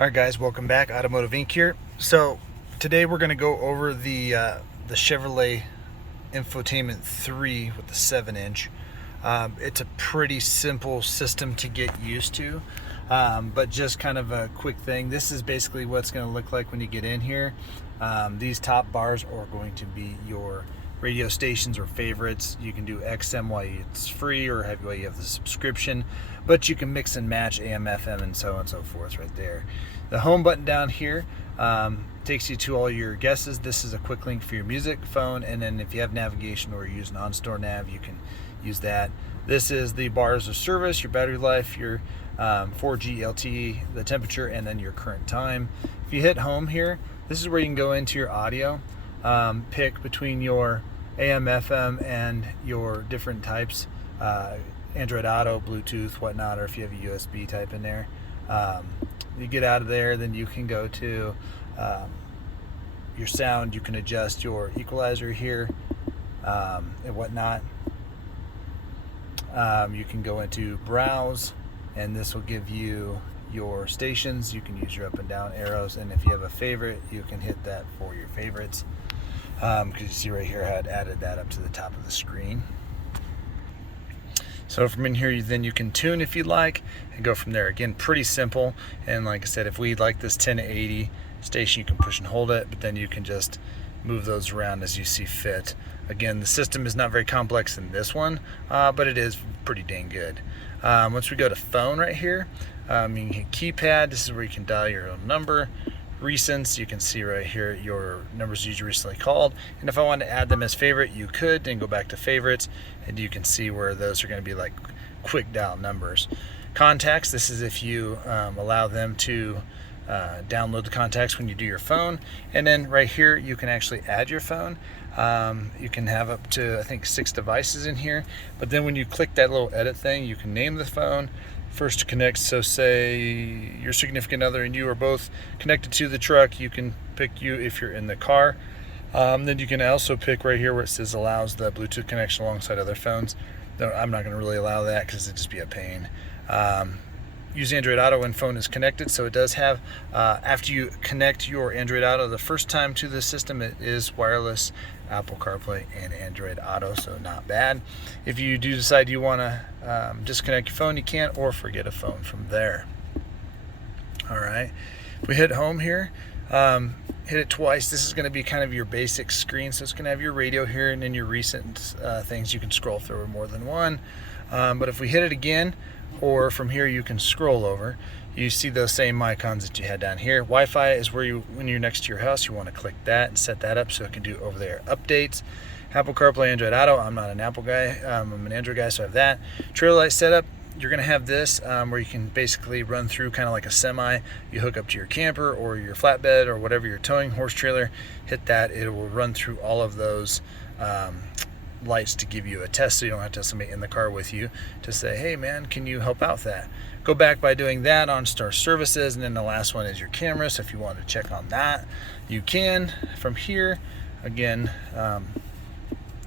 Alright guys, welcome back. Automotive Inc. here. So today we're going to go over the Chevrolet Infotainment 3 with the 7-inch. It's a pretty simple system to get used to, but just kind of a quick thing. This is basically what it's going to look like when you get in here. These top bars are going to be your radio stations or favorites. You can do XM while it's free or while you have the subscription, but you can mix and match AM, FM, and so on and so forth right there. The home button down here takes you to all your guesses. This is a quick link for your music, phone, and then if you have navigation or use on-store nav, you can use that. This is the bars of service, your battery life, your 4G LTE, the temperature, and then your current time. If you hit home here, this is where you can go into your audio, pick between your AM, FM, and your different types, Android Auto, Bluetooth, whatnot, or if you have a USB type in there. You get out of there, then you can go to your sound. You can adjust your equalizer here and whatnot. You can go into browse, and this will give you your stations. You can use your up and down arrows, and if you have a favorite, you can hit that for your favorites, because you see right here I had added that up to the top of the screen. So from in here, then you can tune if you'd like and go from there. Again, pretty simple. And like I said, if we like this 1080 station, you can push and hold it, but then you can just move those around as you see fit. Again, the system is not very complex in this one, but it is pretty dang good. Once we go to phone right here, you can hit keypad. This is where you can dial your own number. Recents, you can see right here your numbers you recently called, and if I wanted to add them as favorite, you could, then go back to favorites, and you can see where those are going to be like quick dial numbers. Contacts, this is if you allow them to download the contacts when you do your phone. And then right here you can actually add your phone. You can have up to, I think, 6 devices in here, but then when you click that little edit thing, you can name the phone. First to connect, so say your significant other and you are both connected to the truck, you can pick you if you're in the car. Then you can also pick right here where it says allows the Bluetooth connection alongside other phones. No, I'm not going to really allow that because it'd just be a pain. Use Android Auto when phone is connected, so it does have, after you connect your Android Auto the first time to the system, it is wireless Apple CarPlay and Android Auto, so not bad. If you do decide you want to disconnect your phone, you can, or forget a phone from there. Alright, if we hit home here, hit it twice. This is going to be kind of your basic screen, so it's going to have your radio here and then your recent things you can scroll through, or more than one. But if we hit it again, or from here you can scroll over, you see those same icons that you had down here. Wi-Fi is where you, when you're next to your house, you want to click that and set that up so it can do over there updates. Apple CarPlay, Android Auto. I'm not an Apple guy, I'm an Android guy, so I have that. Trailer light setup, you're going to have this where you can basically run through kind of like a semi. You hook up to your camper or your flatbed or whatever you're towing, horse trailer, hit that, it will run through all of those lights to give you a test, so you don't have to have somebody in the car with you to say, hey man, can you help out with that? Go back by doing that on Star Services, and then the last one is your camera, so if you want to check on that, you can. From here, again,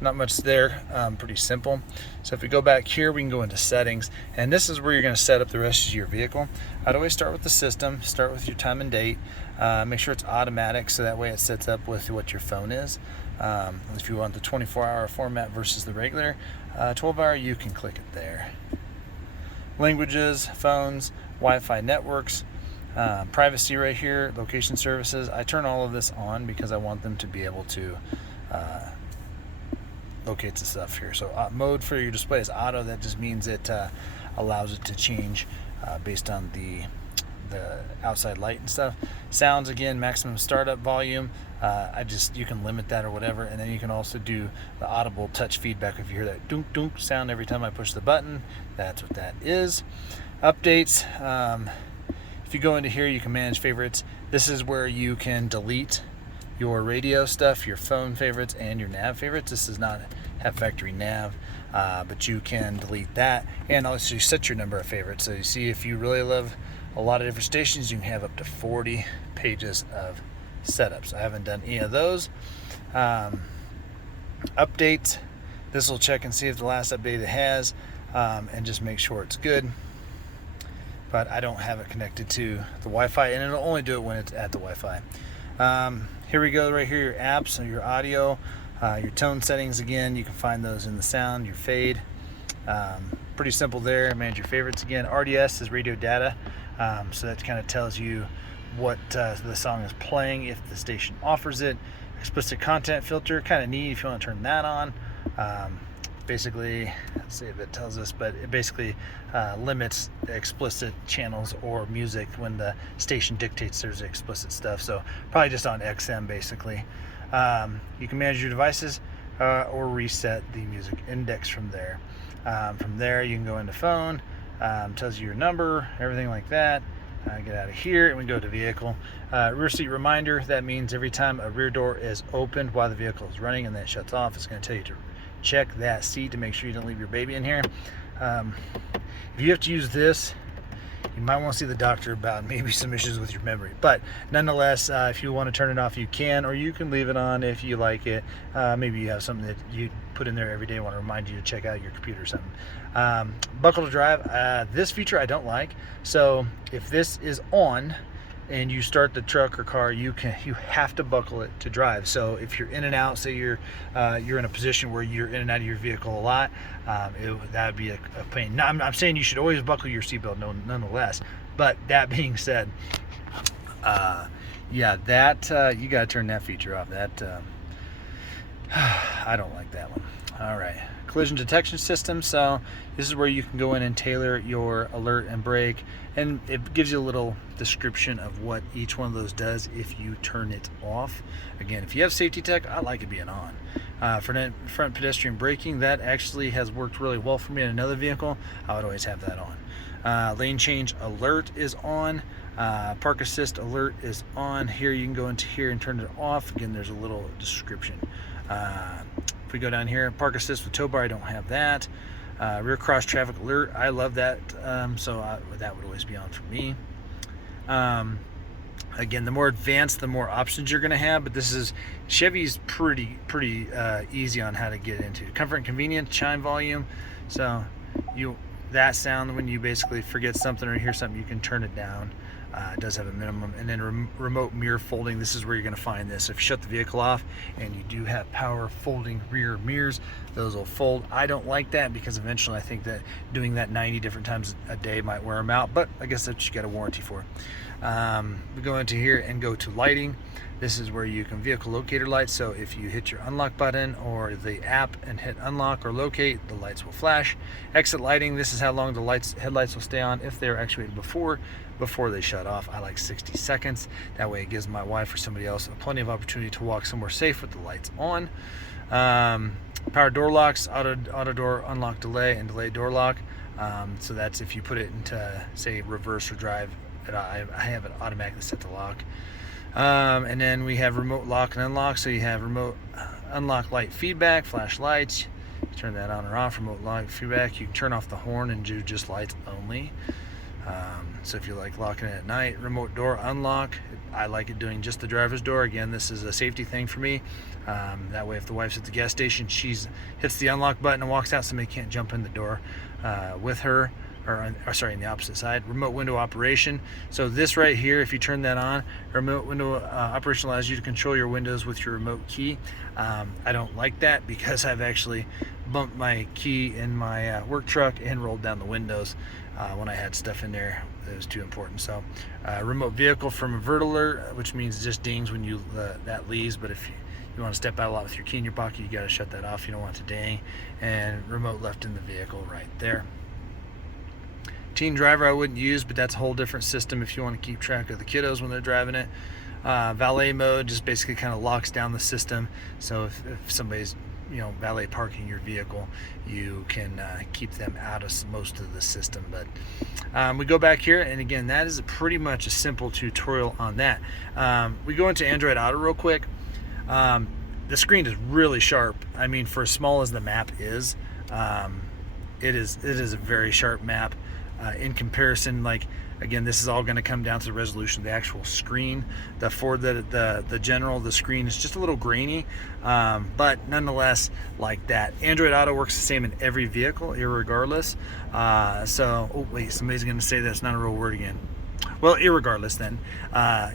not much there, pretty simple. So if we go back here, we can go into settings, and this is where you're going to set up the rest of your vehicle. I'd always start with the system, start with your time and date, make sure it's automatic so that way it sets up with what your phone is. If you want the 24-hour format versus the regular 12-hour, you can click it there. Languages, phones, Wi-Fi networks, privacy right here, location services. I turn all of this on because I want them to be able to locate the stuff here. So mode for your display is auto. That just means it allows it to change based on the outside light and stuff. Sounds, again, maximum startup volume. You can limit that or whatever, and then you can also do the audible touch feedback. If you hear that dunk dunk sound every time I push the button, that's what that is. Updates, if you go into here, you can manage favorites. This is where you can delete your radio stuff, your phone favorites, and your nav favorites. This does not have factory nav, but you can delete that and also set your number of favorites. So you see, if you really love a lot of different stations, you can have up to 40 pages of setups. I haven't done any of those. Updates, this will check and see if the last update it has, and just make sure it's good. but I don't have it connected to the Wi-Fi, and it'll only do it when it's at the Wi-Fi. Here we go, right here, your apps, and your audio, your tone settings. Again, you can find those in the sound, your fade. Pretty simple there. Manage your favorites again. RDS is radio data, so that kind of tells you what the song is playing if the station offers it. Explicit content filter, kind of neat if you want to turn that on. Basically, let's see if it tells us, but it basically limits explicit channels or music when the station dictates there's explicit stuff. So probably just on XM basically. You can manage your devices or reset the music index from there. From there you can go into phone, tells you your number, everything like that. Get out of here and we go to vehicle. Rear seat reminder, that means every time a rear door is opened while the vehicle is running and then it shuts off, it's going to tell you to check that seat to make sure you don't leave your baby in here. If you have to use this, you might want to see the doctor about maybe some issues with your memory, but nonetheless, if you want to turn it off you can, or you can leave it on if you like it. Maybe you have something that you put in there every day, want to remind you to check out your computer or something. Buckle to drive, this feature I don't like. So if this is on and you start the truck or car, you have to buckle it to drive. So if you're in and out, say you're in a position where you're in and out of your vehicle a lot, that would be a pain. Now, I'm saying you should always buckle your seatbelt nonetheless, but that being said, yeah, that you got to turn that feature off. That I don't like that one. All right, collision detection system. So this is where you can go in and tailor your alert and brake, and it gives you a little description of what each one of those does if you turn it off. Again, if you have safety tech, I like it being on. For front pedestrian braking, that actually has worked really well for me in another vehicle. I would always have that on. Lane change alert is on. Park assist alert is on. Here you can go into here and turn it off. Again, there's a little description. If we go down here, park assist with tow bar, I don't have that. Rear cross traffic alert, I love that, so that would always be on for me. Again, the more advanced, the more options you're going to have, but this is Chevy's pretty easy on how to get into. Comfort and convenience, chime volume, so that sound when you basically forget something or hear something, you can turn it down. It does have a minimum. And then remote mirror folding, this is where you're going to find this. If you shut the vehicle off and you do have power folding rear mirrors, those will fold. I don't like that because eventually I think that doing that 90 different times a day might wear them out, but I guess that's what you got a warranty for. We go into here and go to lighting. This is where you can vehicle locator lights. So if you hit your unlock button or the app and hit unlock or locate, the lights will flash. Exit lighting, this is how long the headlights will stay on if they're actuated before they shut off. I like 60 seconds. That way it gives my wife or somebody else plenty of opportunity to walk somewhere safe with the lights on. Power door locks, auto door unlock delay, and delay door lock. So that's if you put it into, say, reverse or drive. I have it automatically set to lock. And then we have remote lock and unlock. So you have remote unlock light feedback, flash lights. Turn that on or off. Remote light feedback. You can turn off the horn and do just lights only. So if you like locking it at night. Remote door unlock, I like it doing just the driver's door. Again, this is a safety thing for me. That way if the wife's at the gas station, she hits the unlock button and walks out, somebody can't jump in the door with her. Or sorry, in the opposite side. Remote window operation. So this right here, if you turn that on, remote window operation allows you to control your windows with your remote key. I don't like that because I've actually bumped my key in my work truck and rolled down the windows when I had stuff in there. It was too important. So remote vehicle from avert alert, which means it just dings when you that leaves, but if you want to step out a lot with your key in your pocket, you got to shut that off. You don't want it to ding. And remote left in the vehicle right there. Teen driver I wouldn't use, but that's a whole different system if you want to keep track of the kiddos when they're driving it. Valet mode just basically kind of locks down the system. So if somebody's valet parking your vehicle, you can keep them out of most of the system. But we go back here, and again, that is pretty much a simple tutorial on that. We go into Android Auto real quick. The screen is really sharp. I mean, for as small as the map is, it is a very sharp map. In comparison, like Again, this is all going to come down to the resolution of the actual screen. For the general, the screen is just a little grainy, but nonetheless, like that. Android Auto works the same in every vehicle, irregardless. Oh wait, somebody's going to say that's not a real word again. Well, irregardless, then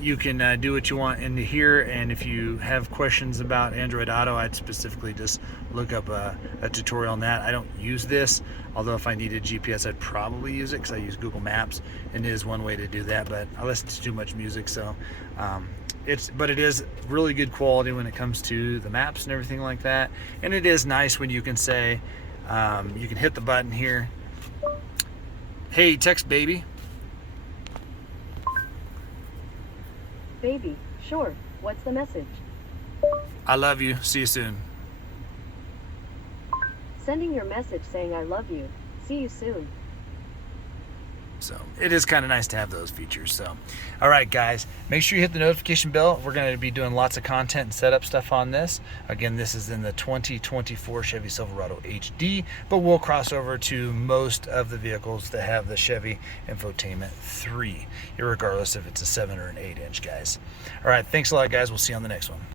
you can do what you want into here, and if you have questions about Android Auto, I'd specifically just look up a tutorial on that. I don't use this, although if I needed GPS, I'd probably use it because I use Google Maps, and it is one way to do that. But I listen to too much music, so but it is really good quality when it comes to the maps and everything like that. And it is nice when you can say, you can hit the button here. Hey, text baby. Baby, sure. What's the message? I love you. See you soon. Sending your message saying I love you. See you soon. So it is kind of nice to have those features. So, all right, guys, make sure you hit the notification bell. We're going to be doing lots of content and setup stuff on this. Again, this is in the 2024 Chevy Silverado HD, but we'll cross over to most of the vehicles that have the Chevy Infotainment 3, regardless if it's a 7 or an 8-inch, guys. All right, thanks a lot, guys. We'll see you on the next one.